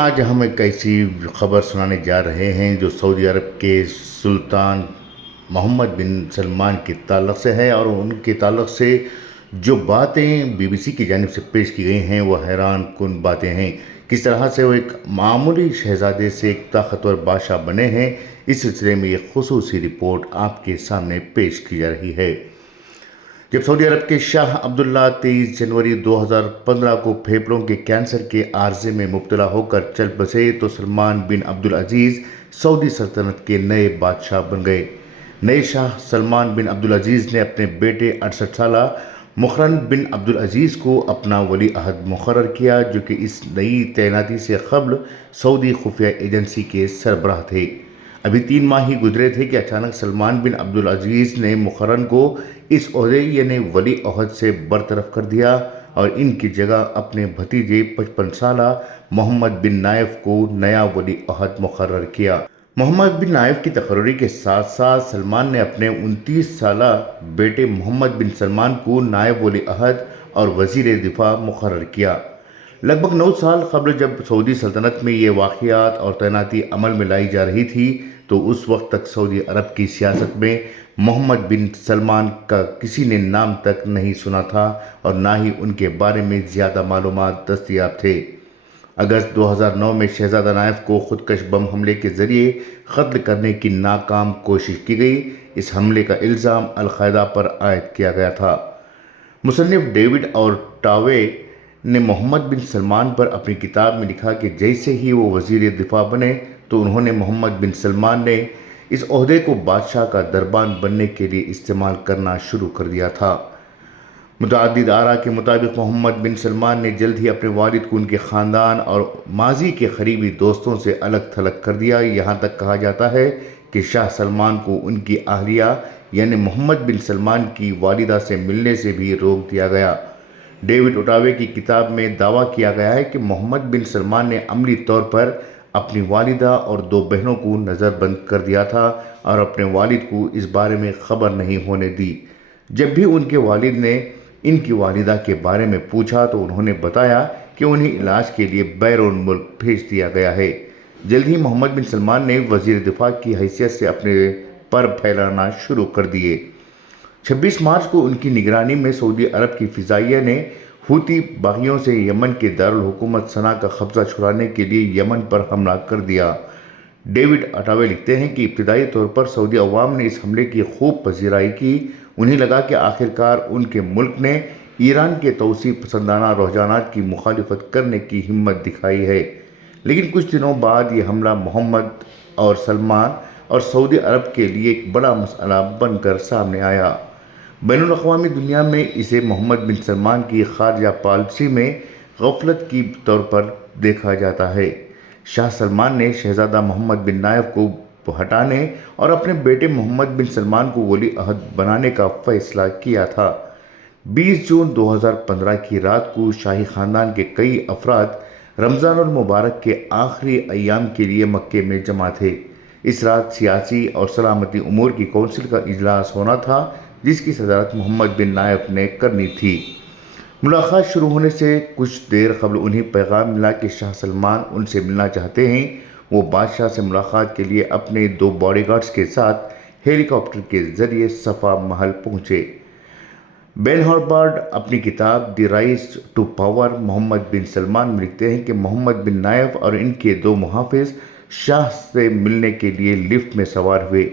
آج ہم ایک ایسی خبر سنانے جا رہے ہیں جو سعودی عرب کے سلطان محمد بن سلمان کے تعلق سے ہے، اور ان کے تعلق سے جو باتیں بی بی سی کی جانب سے پیش کی گئی ہیں وہ حیران کن باتیں ہیں۔ کس طرح سے وہ ایک معمولی شہزادے سے ایک طاقتور بادشاہ بنے ہیں، اس سلسلے میں یہ خصوصی رپورٹ آپ کے سامنے پیش کی جا رہی ہے۔ جب سعودی عرب کے شاہ عبداللہ 23 جنوری 2015 کو پھیپھڑوں کے کینسر کے عارضے میں مبتلا ہو کر چل بسے تو سلمان بن عبدالعزیز سعودی سلطنت کے نئے بادشاہ بن گئے۔ نئے شاہ سلمان بن عبدالعزیز نے اپنے بیٹے 68 سالہ مقرن بن عبدالعزیز کو اپنا ولی عہد مقرر کیا، جو کہ اس نئی تعیناتی سے قبل سعودی خفیہ ایجنسی کے سربراہ تھے۔ ابھی 3 ماہ ہی گزرے تھے کہ اچانک سلمان بن عبدالعزیز نے مقرن کو اس عہدے یعنی ولی عہد سے برطرف کر دیا اور ان کی جگہ اپنے بھتیجے 55 سالہ محمد بن نائف کو نیا ولی عہد مقرر کیا۔ محمد بن نائف کی تقرری کے ساتھ ساتھ سلمان نے اپنے 29 سالہ بیٹے محمد بن سلمان کو نائب ولی عہد اور وزیر دفاع مقرر کیا۔ لگ بھگ 9 سال قبل جب سعودی سلطنت میں یہ واقعات اور تعیناتی عمل میں لائی جا رہی تھی تو اس وقت تک سعودی عرب کی سیاست میں محمد بن سلمان کا کسی نے نام تک نہیں سنا تھا اور نہ ہی ان کے بارے میں زیادہ معلومات دستیاب تھے۔ اگست 2009 میں شہزادہ نائف کو خودکش بم حملے کے ذریعے قتل کرنے کی ناکام کوشش کی گئی۔ اس حملے کا الزام القاعدہ پر عائد کیا گیا تھا۔ مصنف ڈیوڈ اورٹاوے نے محمد بن سلمان پر اپنی کتاب میں لکھا کہ جیسے ہی وہ وزیر دفاع بنے تو انہوں نے محمد بن سلمان نے اس عہدے کو بادشاہ کا دربان بننے کے لیے استعمال کرنا شروع کر دیا تھا۔ متعدد آراء کے مطابق محمد بن سلمان نے جلد ہی اپنے والد کو ان کے خاندان اور ماضی کے قریبی دوستوں سے الگ تھلگ کر دیا۔ یہاں تک کہا جاتا ہے کہ شاہ سلمان کو ان کی اہلیہ یعنی محمد بن سلمان کی والدہ سے ملنے سے بھی روک دیا گیا۔ ڈیوڈ اورٹاوے کی کتاب میں دعویٰ کیا گیا ہے کہ محمد بن سلمان نے عملی طور پر اپنی والدہ اور 2 بہنوں کو نظر بند کر دیا تھا اور اپنے والد کو اس بارے میں خبر نہیں ہونے دی۔ جب بھی ان کے والد نے ان کی والدہ کے بارے میں پوچھا تو انہوں نے بتایا کہ انہیں علاج کے لیے بیرون ملک بھیج دیا گیا ہے۔ جلد ہی محمد بن سلمان نے وزیر دفاع کی حیثیت سے اپنے پر پھیلانا شروع کر دیے۔ 26 مارچ کو ان کی نگرانی میں سعودی عرب کی فضائیہ نے حوثی باغیوں سے یمن کے دارالحکومت صنعا کا قبضہ چھڑانے کے لیے یمن پر حملہ کر دیا۔ ڈیوڈ اورٹاوے لکھتے ہیں کہ ابتدائی طور پر سعودی عوام نے اس حملے کی خوب پذیرائی کی۔ انہیں لگا کہ آخرکار ان کے ملک نے ایران کے توسیع پسندانہ رجحانات کی مخالفت کرنے کی ہمت دکھائی ہے، لیکن کچھ دنوں بعد یہ حملہ محمد اور سلمان اور سعودی عرب کے لیے ایک بڑا مسئلہ بن کر سامنے آیا۔ بین الاقوامی دنیا میں اسے محمد بن سلمان کی خارجہ پالیسی میں غفلت کی طور پر دیکھا جاتا ہے۔ شاہ سلمان نے شہزادہ محمد بن نائف کو ہٹانے اور اپنے بیٹے محمد بن سلمان کو ولی عہد بنانے کا فیصلہ کیا تھا۔ 20 جون 2015 کی رات کو شاہی خاندان کے کئی افراد رمضان المبارک کے آخری ایام کے لیے مکے میں جمع تھے۔ اس رات سیاسی اور سلامتی امور کی کونسل کا اجلاس ہونا تھا، جس کی صدارت محمد بن نائف نے کرنی تھی۔ ملاقات شروع ہونے سے کچھ دیر قبل انہیں پیغام ملا کہ شاہ سلمان ان سے ملنا چاہتے ہیں۔ وہ بادشاہ سے ملاقات کے لیے اپنے 2 باڈی گارڈز کے ساتھ ہیلی کاپٹر کے ذریعے صفا محل پہنچے۔ بین ہاربارڈ اپنی کتاب دی رائز ٹو پاور محمد بن سلمان میں لکھتے ہیں کہ محمد بن نائف اور ان کے 2 محافظ شاہ سے ملنے کے لیے لفٹ میں سوار ہوئے۔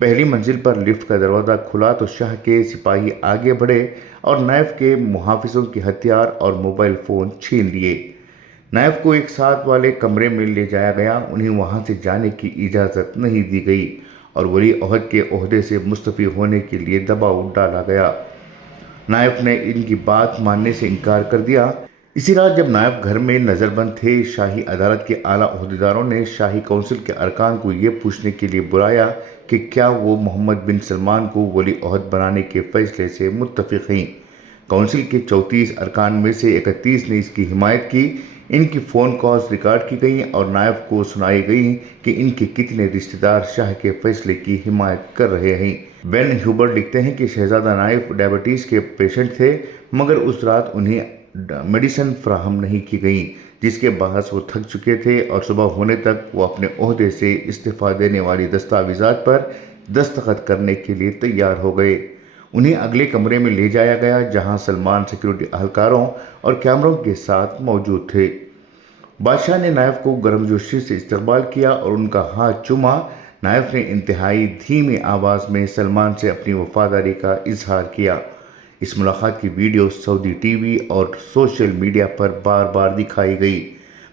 پہلی منزل پر لفٹ کا دروازہ کھلا تو شاہ کے سپاہی آگے بڑھے اور نائف کے محافظوں کے ہتھیار اور موبائل فون چھین لیے۔ نائف کو ایک ساتھ والے کمرے میں لے جایا گیا۔ انہیں وہاں سے جانے کی اجازت نہیں دی گئی اور ولی عہد کے عہدے سے مستعفی ہونے کے لیے دباؤ ڈالا گیا۔ نائف نے ان کی بات ماننے سے انکار کر دیا۔ اسی رات جب نائف گھر میں نظر بند تھے، شاہی عدالت کے اعلیٰ عہدیداروں نے شاہی کونسل کے ارکان کو یہ پوچھنے کے لیے بلایا کہ کیا وہ محمد بن سلمان کو ولی عہد بنانے کے فیصلے سے متفق ہیں۔ کونسل کے 34 ارکان میں سے 31 نے اس کی حمایت کی۔ ان کی فون کالز ریکارڈ کی گئیں اور نائف کو سنائی گئیں کہ ان کے کتنے رشتہ دار شاہ کے فیصلے کی حمایت کر رہے ہیں۔ بین ہیوبرٹ لکھتے ہیں کہ شہزادہ نائف ڈائبٹیز کے پیشنٹ تھے، مگر اس رات انہیں میڈیسن فراہم نہیں کی گئیں، جس کے باعث وہ تھک چکے تھے اور صبح ہونے تک وہ اپنے عہدے سے استعفیٰ دینے والی دستاویزات پر دستخط کرنے کے لیے تیار ہو گئے۔ انہیں اگلے کمرے میں لے جایا گیا جہاں سلمان سیکیورٹی اہلکاروں اور کیمروں کے ساتھ موجود تھے۔ بادشاہ نے نائف کو گرمجوشی سے استقبال کیا اور ان کا ہاتھ چوما۔ نائف نے انتہائی دھیمی آواز میں سلمان سے اپنی وفاداری کا اظہار کیا۔ اس ملاقات کی ویڈیو سعودی ٹی وی اور سوشل میڈیا پر بار بار دکھائی گئی۔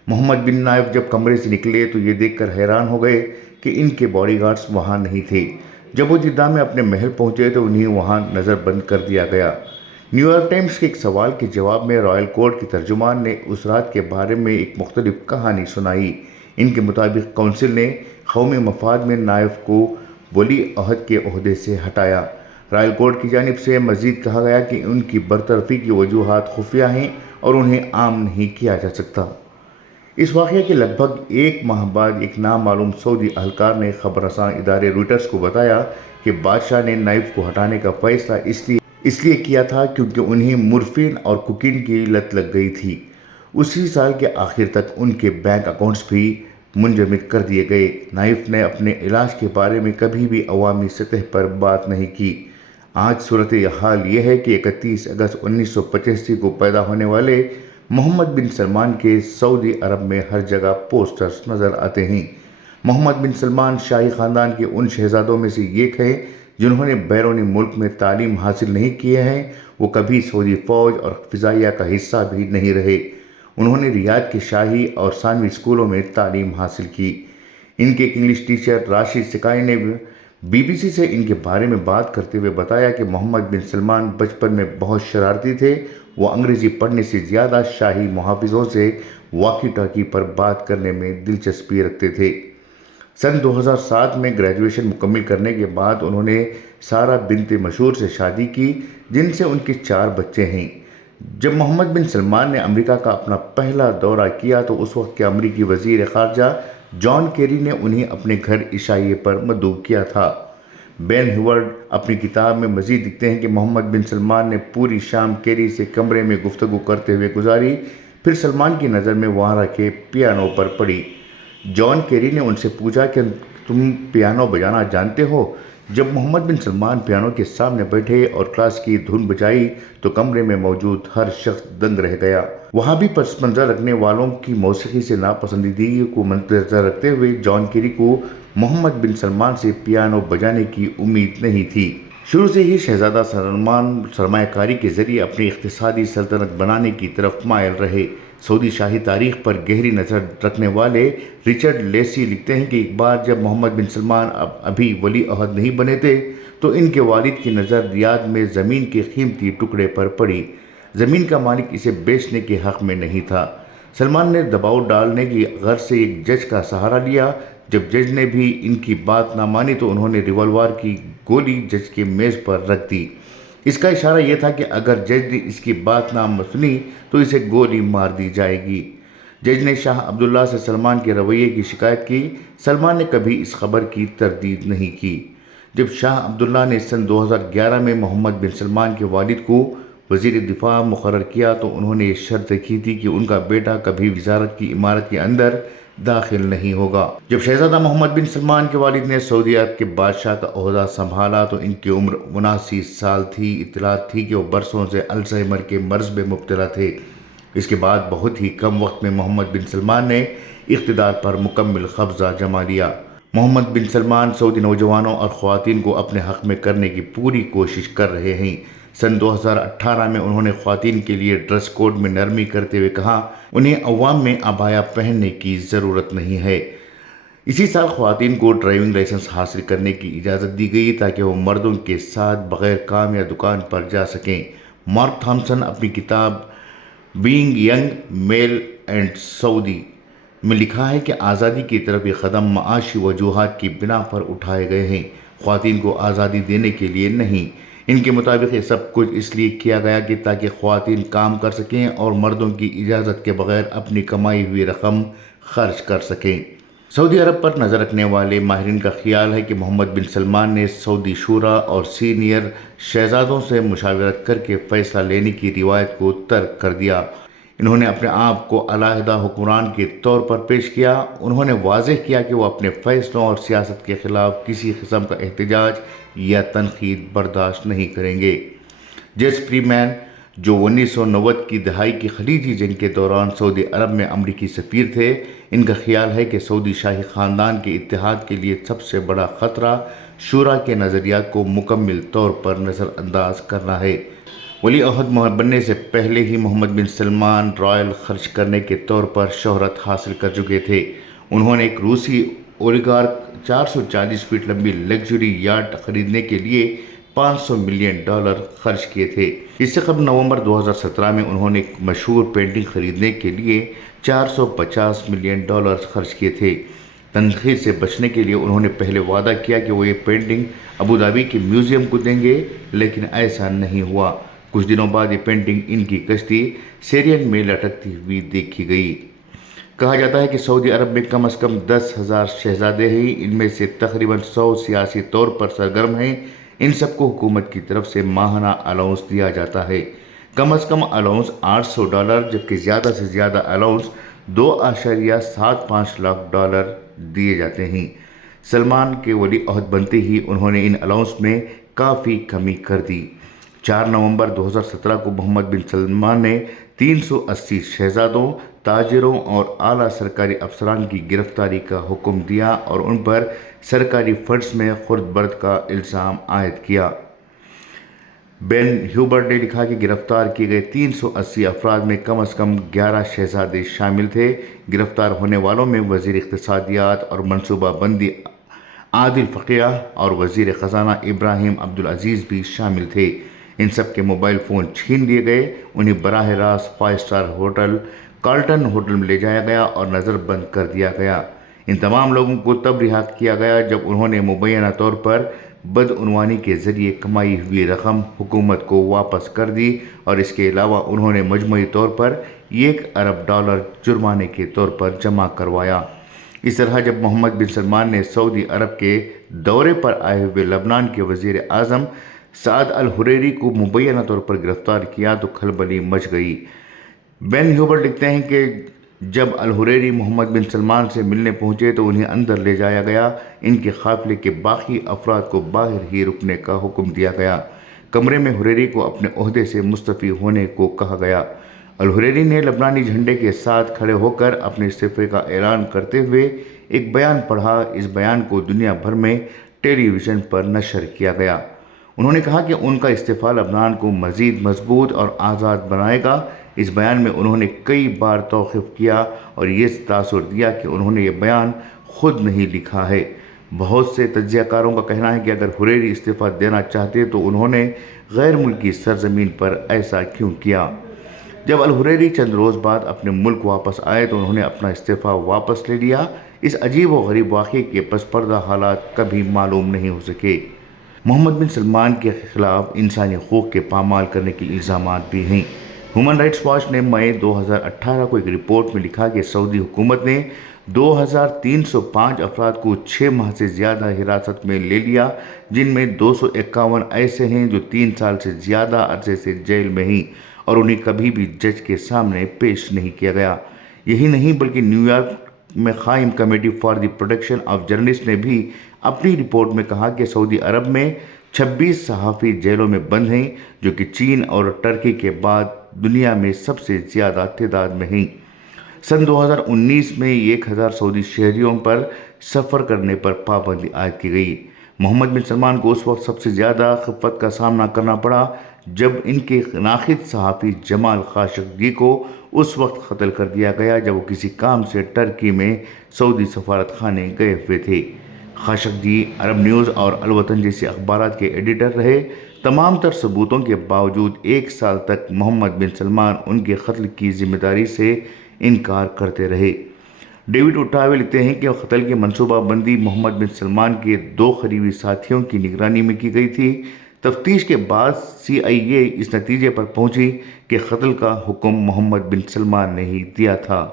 محمد بن نائف جب کمرے سے نکلے تو یہ دیکھ کر حیران ہو گئے کہ ان کے باڈی گارڈز وہاں نہیں تھے۔ جب وہ جدہ میں اپنے محل پہنچے تو انہیں وہاں نظر بند کر دیا گیا۔ نیو یارک ٹائمز کے ایک سوال کے جواب میں رائل کورٹ کے ترجمان نے اس رات کے بارے میں ایک مختلف کہانی سنائی۔ ان کے مطابق کونسل نے قومی مفاد میں نائف کو ولی عہد کے عہدے سے ہٹایا۔ رائل کورٹ کی جانب سے مزید کہا گیا کہ ان کی برطرفی کی وجوہات خفیہ ہیں اور انہیں عام نہیں کیا جا سکتا۔ اس واقعے کے لگ بھگ ایک ماہ بعد ایک نامعلوم سعودی اہلکار نے خبر رساں ادارے رویٹرز کو بتایا کہ بادشاہ نے نائف کو ہٹانے کا فیصلہ اس لیے کیا تھا کیونکہ انہیں مورفین اور کوکین کی لت لگ گئی تھی۔ اسی سال کے آخر تک ان کے بینک اکاؤنٹس بھی منجمد کر دیے گئے۔ نائف نے اپنے علاج کے بارے میں کبھی بھی عوامی سطح پر بات نہیں کی۔ آج صورتحال یہ ہے کہ 31 اگست 1985 کو پیدا ہونے والے محمد بن سلمان کے سعودی عرب میں ہر جگہ پوسٹرز نظر آتے ہیں۔ محمد بن سلمان شاہی خاندان کے ان شہزادوں میں سے ایک ہیں جنہوں نے بیرون ملک میں تعلیم حاصل نہیں کیے ہیں۔ وہ کبھی سعودی فوج اور فضائیہ کا حصہ بھی نہیں رہے۔ انہوں نے ریاض کے شاہی اور ثانوی اسکولوں میں تعلیم حاصل کی۔ ان کے ایک انگلش ٹیچر راشد سکائی نے بی بی سی سے ان کے بارے میں بات کرتے ہوئے بتایا کہ محمد بن سلمان بچپن میں بہت شرارتی تھے۔ وہ انگریزی پڑھنے سے زیادہ شاہی محافظوں سے واکی ٹاکی پر بات کرنے میں دلچسپی رکھتے تھے۔ سن 2007 میں گریجویشن مکمل کرنے کے بعد انہوں نے سارہ بنت مشہور سے شادی کی جن سے ان کے 4 بچے ہیں۔ جب محمد بن سلمان نے امریکہ کا اپنا پہلا دورہ کیا تو اس وقت کے امریکی وزیر خارجہ جان کیری نے انہیں اپنے گھر عشائیے پر مدعو کیا تھا۔ بین ہیورڈ اپنی کتاب میں مزید لکھتے ہیں کہ محمد بن سلمان نے پوری شام کیری سے کمرے میں گفتگو کرتے ہوئے گزاری، پھر سلمان کی نظر میں وہاں رکھے پیانو پر پڑی۔ جان کیری نے ان سے پوچھا کہ تم پیانو بجانا جانتے ہو؟ جب محمد بن سلمان پیانو کے سامنے بیٹھے اور کلاسیکی دھن بجائی تو کمرے میں موجود ہر شخص دنگ رہ گیا۔ وہاں بھی پس منظر رکھنے والوں کی موسیقی سے ناپسندیدگی کو مدنظر رکھتے ہوئے جان کیری کو محمد بن سلمان سے پیانو بجانے کی امید نہیں تھی۔ شروع سے ہی شہزادہ سلمان سرمایہ کاری کے ذریعے اپنی اقتصادی سلطنت بنانے کی طرف مائل رہے۔ سعودی شاہی تاریخ پر گہری نظر رکھنے والے رچرڈ لیسی لکھتے ہیں کہ ایک بار جب محمد بن سلمان ابھی ولی عہد نہیں بنے تھے تو ان کے والد کی نظر ریاض میں زمین کے قیمتی ٹکڑے پر پڑی۔ زمین کا مالک اسے بیچنے کے حق میں نہیں تھا۔ سلمان نے دباؤ ڈالنے کی غرض سے ایک جج کا سہارا لیا۔ جب جج نے بھی ان کی بات نہ مانی تو انہوں نے ریوالور کی گولی جج کے میز پر رکھ دی۔ اس کا اشارہ یہ تھا کہ اگر جج نے اس کی بات نہ سنی تو اسے گولی مار دی جائے گی۔ جج نے شاہ عبداللہ سے سلمان کے رویے کی شکایت کی۔ سلمان نے کبھی اس خبر کی تردید نہیں کی۔ جب شاہ عبداللہ نے سن 2011 میں محمد بن سلمان کے والد کو وزیر دفاع مقرر کیا تو انہوں نے یہ شرط رکھی تھی کہ ان کا بیٹا کبھی وزارت کی عمارت کے اندر داخل نہیں ہوگا۔ جب شہزادہ محمد بن سلمان کے والد نے سعودی عرب کے بادشاہ کا عہدہ سنبھالا تو ان کی عمر 79 سال تھی۔ اطلاعات تھی کہ وہ برسوں سے الزائمر کے مرض میں مبتلا تھے۔ اس کے بعد بہت ہی کم وقت میں محمد بن سلمان نے اقتدار پر مکمل قبضہ جما لیا۔ محمد بن سلمان سعودی نوجوانوں اور خواتین کو اپنے حق میں کرنے کی پوری کوشش کر رہے ہیں۔ سن 2018 میں انہوں نے خواتین کے لیے ڈریس کوڈ میں نرمی کرتے ہوئے کہا انہیں عوام میں عبایا پہننے کی ضرورت نہیں ہے۔ اسی سال خواتین کو ڈرائیونگ لائسنس حاصل کرنے کی اجازت دی گئی تاکہ وہ مردوں کے ساتھ بغیر کام یا دکان پر جا سکیں۔ مارک تھامسن اپنی کتاب بینگ ینگ میل اینڈ سعودی میں لکھا ہے کہ آزادی کی طرف یہ قدم معاشی وجوہات کی بنا پر اٹھائے گئے ہیں، خواتین کو آزادی دینے کے لیے نہیں۔ ان کے مطابق یہ سب کچھ اس لیے کیا گیا کہ تاکہ خواتین کام کر سکیں اور مردوں کی اجازت کے بغیر اپنی کمائی ہوئی رقم خرچ کر سکیں۔ سعودی عرب پر نظر رکھنے والے ماہرین کا خیال ہے کہ محمد بن سلمان نے سعودی شورا اور سینئر شہزادوں سے مشاورت کر کے فیصلہ لینے کی روایت کو ترک کر دیا۔ انہوں نے اپنے آپ کو علیحدہ حکمران کے طور پر پیش کیا۔ انہوں نے واضح کیا کہ وہ اپنے فیصلوں اور سیاست کے خلاف کسی قسم کا احتجاج یا تنقید برداشت نہیں کریں گے۔ جیس فریمین، جو 1990 کی دہائی کی خلیجی جنگ کے دوران سعودی عرب میں امریکی سفیر تھے، ان کا خیال ہے کہ سعودی شاہی خاندان کے اتحاد کے لیے سب سے بڑا خطرہ شورا کے نظریات کو مکمل طور پر نظر انداز کرنا ہے۔ ولی عہد بننے سے پہلے ہی محمد بن سلمان رائل خرچ کرنے کے طور پر شہرت حاصل کر چکے تھے۔ انہوں نے ایک روسی اولیگارک 440 فٹ لمبی لگژری یاٹ خریدنے کے لیے $500 ملین خرچ کیے تھے۔ اس سے قبل نومبر 2017 میں انہوں نے ایک مشہور پینٹنگ خریدنے کے لیے $450 ملین خرچ کیے تھے۔ تنقید سے بچنے کے لیے انہوں نے پہلے وعدہ کیا کہ وہ یہ پینٹنگ ابوظہبی کے میوزیم کو دیں گے، لیکن ایسا نہیں ہوا۔ کچھ دنوں بعد یہ پینٹنگ ان کی کشتی سیرین میں لٹکتی ہوئی دیکھی گئی۔ کہا جاتا ہے کہ سعودی عرب میں کم از کم 10,000 شہزادے ہیں، ان میں سے تقریباً 100 سیاسی طور پر سرگرم ہیں۔ ان سب کو حکومت کی طرف سے ماہانہ الاؤنس دیا جاتا ہے۔ کم از کم الاؤنس $800 جبکہ زیادہ سے زیادہ الاؤنس $2.75 لاکھ دیے جاتے ہیں۔ سلمان کے ولی عہد بنتے ہی انہوں نے ان الاؤنس میں کافی کمی کر دی۔ 4 نومبر 2017 کو محمد بن سلمان نے 380 شہزادوں، تاجروں اور اعلیٰ سرکاری افسران کی گرفتاری کا حکم دیا اور ان پر سرکاری فنڈز میں خرد برد کا الزام عائد کیا۔ بین ہیوبرٹ نے لکھا کہ گرفتار کیے گئے 380 افراد میں کم از کم 11 شہزادے شامل تھے۔ گرفتار ہونے والوں میں وزیر اقتصادیات اور منصوبہ بندی عادل فقیہ اور وزیر خزانہ ابراہیم عبدالعزیز بھی شامل تھے۔ ان سب کے موبائل فون چھین لیے گئے، انہیں براہ راست 5 اسٹار ہوٹل کارلٹن ہوٹل میں لے جایا گیا اور نظر بند کر دیا گیا۔ ان تمام لوگوں کو تب رہا کیا گیا جب انہوں نے مبینہ طور پر بدعنوانی کے ذریعے کمائی ہوئی رقم حکومت کو واپس کر دی اور اس کے علاوہ انہوں نے مجموعی طور پر $1 ارب جرمانے کے طور پر جمع کروایا۔ اس طرح جب محمد بن سلمان نے سعودی عرب کے دورے پر آئے ہوئے لبنان کے وزیر اعظم سعد الحریری کو مبینہ طور پر گرفتار کیا تو کھلبلی مچ گئی۔ بین ہیوبرٹ لکھتے ہیں کہ جب الحریری محمد بن سلمان سے ملنے پہنچے تو انہیں اندر لے جایا گیا۔ ان کے قافلے کے باقی افراد کو باہر ہی رکنے کا حکم دیا گیا۔ کمرے میں حریری کو اپنے عہدے سے مستعفی ہونے کو کہا گیا۔ الحریری نے لبنانی جھنڈے کے ساتھ کھڑے ہو کر اپنے استعفے کا اعلان کرتے ہوئے ایک بیان پڑھا۔ اس بیان کو دنیا بھر میں ٹیلی ویژن پر نشر کیا گیا۔ انہوں نے کہا کہ ان کا استعفیٰ لبنان کو مزید مضبوط اور آزاد بنائے گا۔ اس بیان میں انہوں نے کئی بار توقیف کیا اور یہ تاثر دیا کہ انہوں نے یہ بیان خود نہیں لکھا ہے۔ بہت سے تجزیہ کاروں کا کہنا ہے کہ اگر حریری استعفیٰ دینا چاہتے تو انہوں نے غیر ملکی سرزمین پر ایسا کیوں کیا؟ جب الحریری چند روز بعد اپنے ملک واپس آئے تو انہوں نے اپنا استعفیٰ واپس لے لیا۔ اس عجیب و غریب واقعے کے پس پردہ حالات کبھی معلوم نہیں ہو سکے۔ محمد بن سلمان کے خلاف انسانی حقوق کے پامال کرنے کے الزامات بھی ہیں۔ ہیومن رائٹس واچ نے مئی 2018 کو ایک رپورٹ میں لکھا کہ سعودی حکومت نے 2305 افراد کو 6 ماہ سے زیادہ حراست میں لے لیا، جن میں 251 ایسے ہیں جو 3 سال سے زیادہ عرصے سے جیل میں ہیں اور انہیں کبھی بھی جج کے سامنے پیش نہیں کیا گیا۔ یہی نہیں بلکہ نیو یارک میں قائم committee for the protection of journalist نے بھی اپنی رپورٹ میں کہا کہ سعودی عرب میں 26 صحافی جیلوں میں بند ہیں، جو کہ چین اور ترکی کے بعد دنیا میں سب سے زیادہ تعداد میں ہیں۔ سن 2019 میں 1000 سعودی شہریوں پر سفر کرنے پر پابندی عائد کی گئی۔ محمد بن سلمان کو اس وقت سب سے زیادہ خفت کا سامنا کرنا پڑا جب ان کے ناقد صحافی جمال خاشقجی کو اس وقت قتل کر دیا گیا جب وہ کسی کام سے ترکی میں سعودی سفارت خانے گئے ہوئے تھے۔ خاشقجی عرب نیوز اور الوطن جیسے اخبارات کے ایڈیٹر رہے۔ تمام تر ثبوتوں کے باوجود 1 سال تک محمد بن سلمان ان کے قتل کی ذمہ داری سے انکار کرتے رہے۔ ڈیوڈ اوٹاوے لکھتے ہیں کہ قتل کی منصوبہ بندی محمد بن سلمان کے 2 قریبی ساتھیوں کی نگرانی میں کی گئی تھی۔ تفتیش کے بعد CIA اس نتیجے پر پہنچی کہ قتل کا حکم محمد بن سلمان نے ہی دیا تھا۔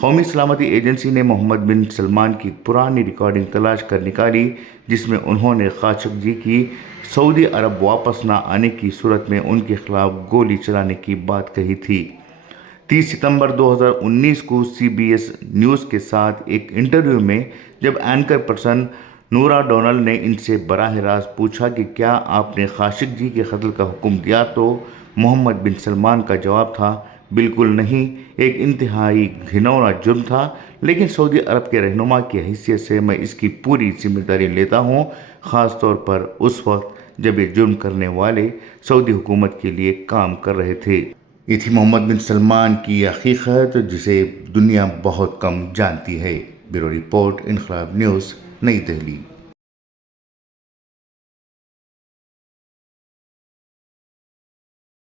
قومی سلامتی ایجنسی نے محمد بن سلمان کی پرانی ریکارڈنگ تلاش کر نکالی جس میں انہوں نے خاشقجی کی سعودی عرب واپس نہ آنے کی صورت میں ان کے خلاف گولی چلانے کی بات کہی تھی۔ 30 ستمبر 2019 کو سی بی ایس نیوز کے ساتھ ایک انٹرویو میں جب اینکر پرسن نورا ڈونلڈ نے ان سے براہ راست پوچھا کہ کیا آپ نے خاشقجی کے قتل کا حکم دیا تو محمد بن سلمان کا جواب تھا، بالکل نہیں، ایک انتہائی گھناؤنا جرم تھا، لیکن سعودی عرب کے رہنما کی حیثیت سے میں اس کی پوری ذمہ داری لیتا ہوں، خاص طور پر اس وقت جب یہ جرم کرنے والے سعودی حکومت کے لیے کام کر رہے تھے۔ یہ تھی محمد بن سلمان کی حقیقت جسے دنیا بہت کم جانتی ہے۔ بیورو رپورٹ، انقلاب نیوز، نئی دہلی۔